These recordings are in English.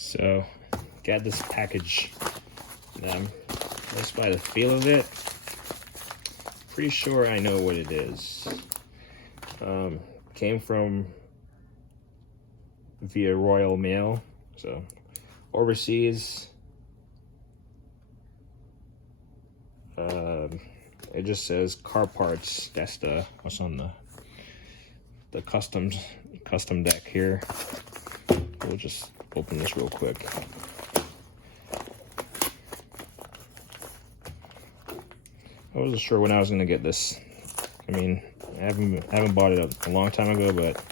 So, got this package. Just by the feel of it, pretty sure I know what it is. Came from via Royal Mail, so overseas. It just says car parts. That's what's on the custom deck here. We'll just open this real quick. I wasn't sure when I was gonna get this. I mean, I haven't bought it a long time ago, but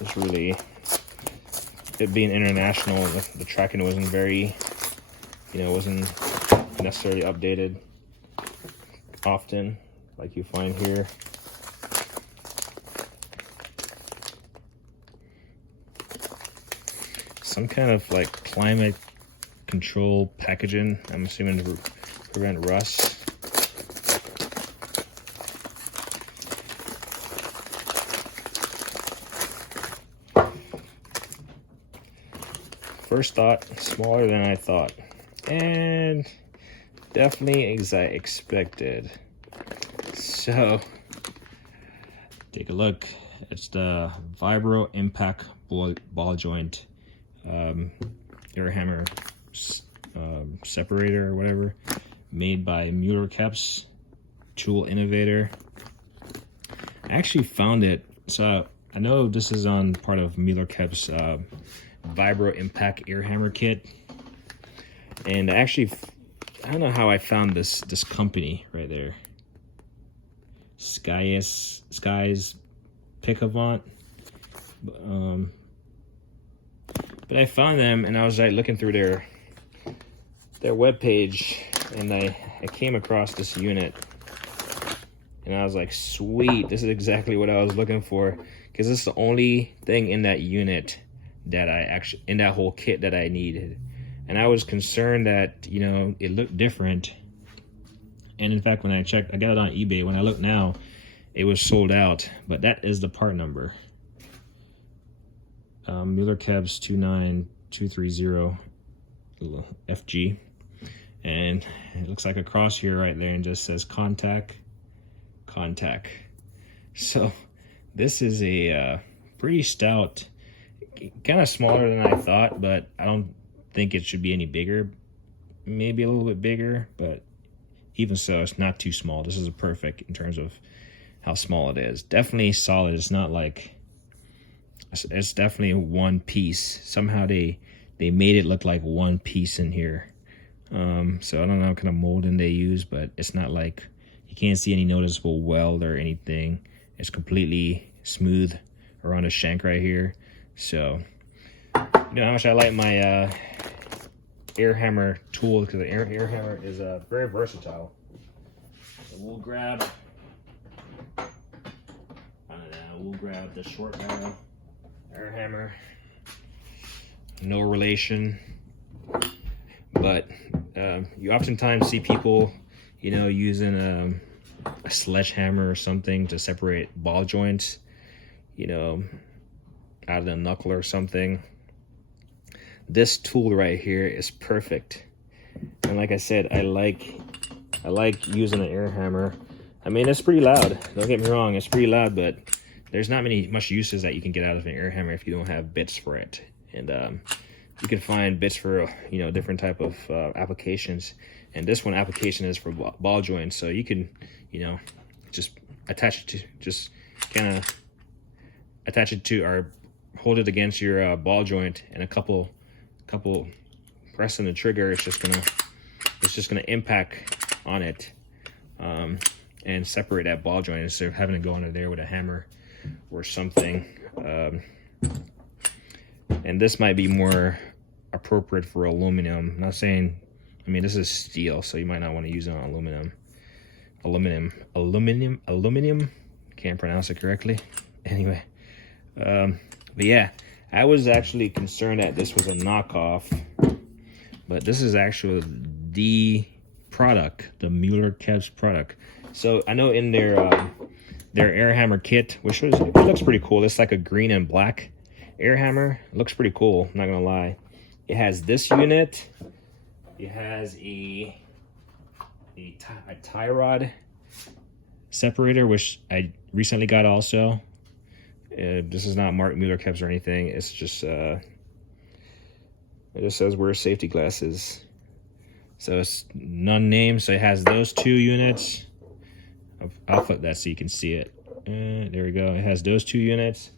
it's really, it being international, the tracking wasn't very, wasn't necessarily updated often like you find here. Some kind of like climate control packaging, I'm assuming to prevent rust. First thought, smaller than I thought, and definitely as I expected. So take a look. It's the Vibro impact ball joint air hammer separator or whatever, made by Mueller Keups, tool innovator. I actually found it, so I know this is on part of Mueller Keups Vibro impact air hammer kit, and I don't know how I found this company right there, Sykes-Pickavant. But I found them, and I was like looking through their webpage, and I came across this unit, and I was like, sweet, this is exactly what I was looking for, because it's the only thing in that unit that in that whole kit that I needed. And I was concerned that, it looked different. And in fact, when I checked, I got it on eBay. When I look now, it was sold out, but that is the part number. Mueller Keups 29230 FG. And it looks like a cross here right there and just says contact. So this is a pretty stout, kind of smaller than I thought, but I don't think it should be any bigger. Maybe a little bit bigger, but even so, it's not too small. This is a perfect in terms of how small it is. Definitely solid. It's not like, it's definitely one piece. Somehow they made it look like one piece in here. So I don't know what kind of molding they use, but it's not like, you can't see any noticeable weld or anything. It's completely smooth around the shank right here. So, how much I like my air hammer tool, because the air hammer is very versatile. So we'll grab the short barrel air hammer. No relation, but you oftentimes see people, using a sledgehammer or something to separate ball joints, out of the knuckle or something. This tool right here is perfect. And like I said, I like using an air hammer. I mean, it's pretty loud. Don't get me wrong, it's pretty loud, but there's not much uses that you can get out of an air hammer if you don't have bits for it. And you can find bits for different type of applications. And this one application is for ball joints, so you can just attach it to or hold it against your ball joint, and a couple pressing the trigger, it's just gonna impact on it and separate that ball joint instead of having to go under there with a hammer or something. And this might be more appropriate for aluminum. I'm not saying, this is steel, so you might not want to use it on aluminum. Can't pronounce it correctly. Anyway, but yeah, I was actually concerned that this was a knockoff, but this is actually the product, the Mueller Keups product. So I know in their air hammer kit, which looks pretty cool. It's like a green and black, air hammer. It looks pretty cool, not gonna lie. It has this unit. It has a tie rod separator, which I recently got also. This is not Mark Mueller Keups or anything. It's just it just says wear safety glasses. So it's none named. So it has those 2 units. I'll flip that so you can see it. There we go. It has those 2 units,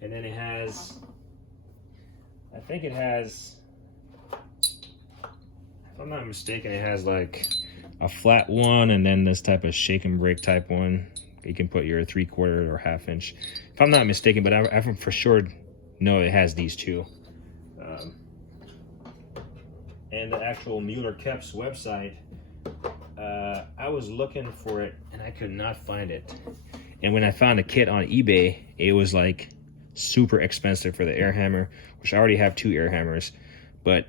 and then it has, I think it has, if I'm not mistaken, it has like a flat one and then this type of shake and break type one. You can put your 3/4 or 1/2 inch. If I'm not mistaken, but I for sure know it has these 2. And the actual Mueller Keups website, I was looking for it and I could not find it. And when I found the kit on eBay, it was like super expensive for the air hammer, which I already have 2 air hammers. But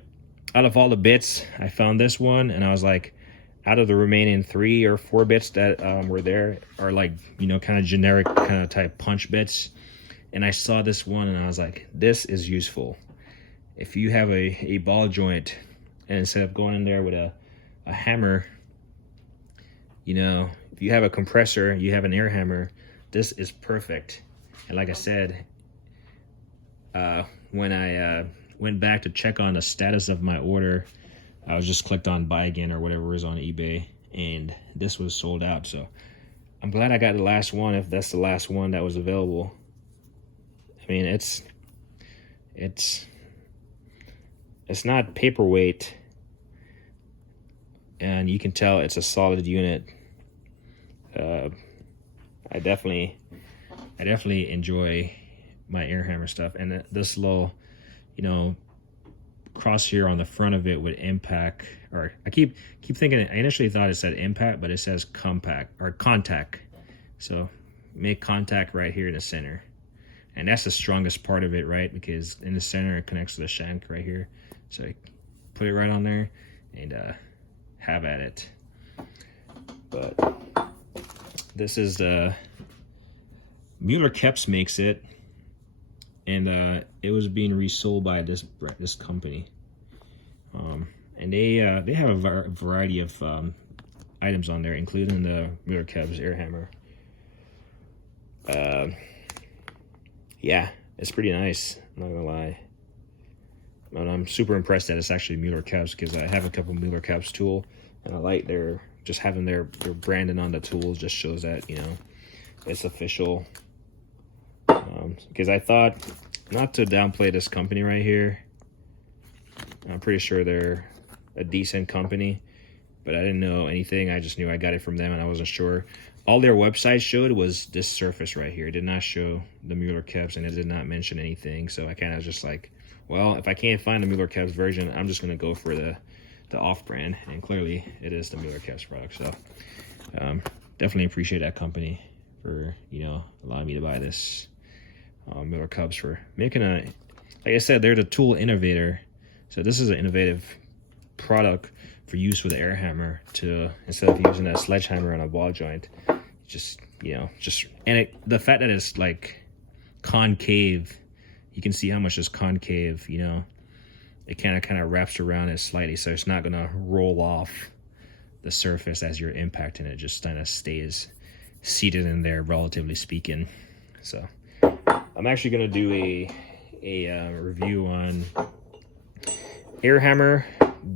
out of all the bits, I found this one, and I was like, out of the remaining 3 or 4 bits that were there are like, you know, kind of generic kind of type punch bits. And I saw this one and I was like, this is useful. If you have a ball joint, and instead of going in there with a hammer, you know, if you have a compressor, you have an air hammer, this is perfect. And like I said, when I went back to check on the status of my order, I was just clicked on buy again or whatever was on eBay, and this was sold out. So I'm glad I got the last one, if that's the last one that was available. I mean, it's not paperweight, and you can tell it's a solid unit. I definitely enjoy my air hammer stuff, and this little, you know, cross here on the front of it would impact, or I keep thinking, I initially thought it said impact, but it says compact or contact. So make contact right here in the center, and that's the strongest part of it, right? Because in the center it connects to the shank right here. So I put it right on there and have at it. But this is the Mueller Keups makes it, and it was being resold by this company, and they have a variety of items on there, including the Mueller Keups air hammer. Yeah, it's pretty nice, I'm not gonna lie. And I'm super impressed that it's actually Mueller Keups, because I have a couple Mueller Keups tool, and I like just having their branding on the tools just shows that, you know, it's official. Because I thought, not to downplay this company right here, I'm pretty sure they're a decent company, but I didn't know anything. I just knew I got it from them, and I wasn't sure. All their website showed was this surface right here. It did not show the Mueller Keups, and it did not mention anything. So I kind of just like, well, if I can't find the Mueller Keups version, I'm just gonna go for the off-brand, and clearly it is the Mueller Keups product. So definitely appreciate that company for, you know, allowing me to buy this Mueller Keups, for making like I said, they're the tool innovator. So this is an innovative product for use with the air hammer, to instead of using a sledgehammer on a ball joint, just, you know, and the fact that it's like concave, you can see how much is concave, you know, it kind of wraps around it slightly, so it's not gonna roll off the surface as you're impacting it. Just kind of stays seated in there, relatively speaking. So I'm actually gonna do a review on air hammer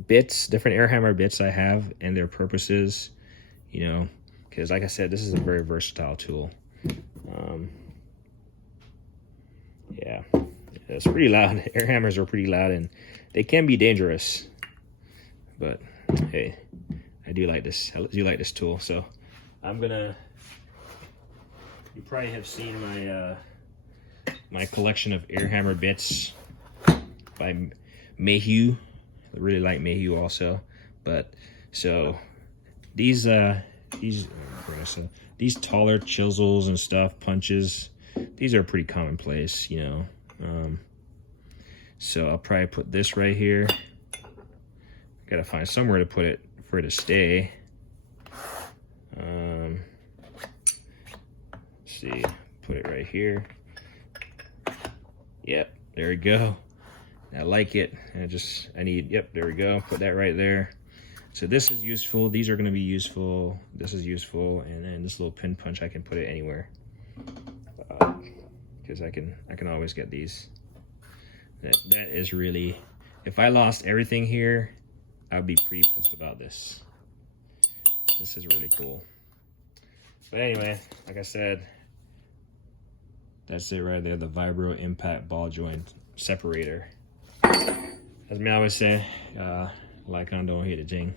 bits, different air hammer bits I have and their purposes, you know, because like I said, this is a very versatile tool. Yeah, it's pretty loud. Air hammers are pretty loud, and they can be dangerous, but hey, I do like this. I do like this tool. So I'm gonna, you probably have seen my my collection of air hammer bits by Mayhew. I really like Mayhew also. But so these taller chisels and stuff, punches, these are pretty commonplace, you know. So I'll probably put this right here. Gotta find somewhere to put it for it to stay. Let's see, put it right here. Yep, There we go. I like it. I need, yep, there we go. Put that right there. So this is useful. These are going to be useful. This is useful. And then this little pin punch, I can put it anywhere. Because I can always get these. That is really, if I lost everything here, I'd be pretty pissed about this. This is really cool. But anyway, like I said, that's it right there, the Vibro impact ball joint separator. As me always say, like, don't hit the jing.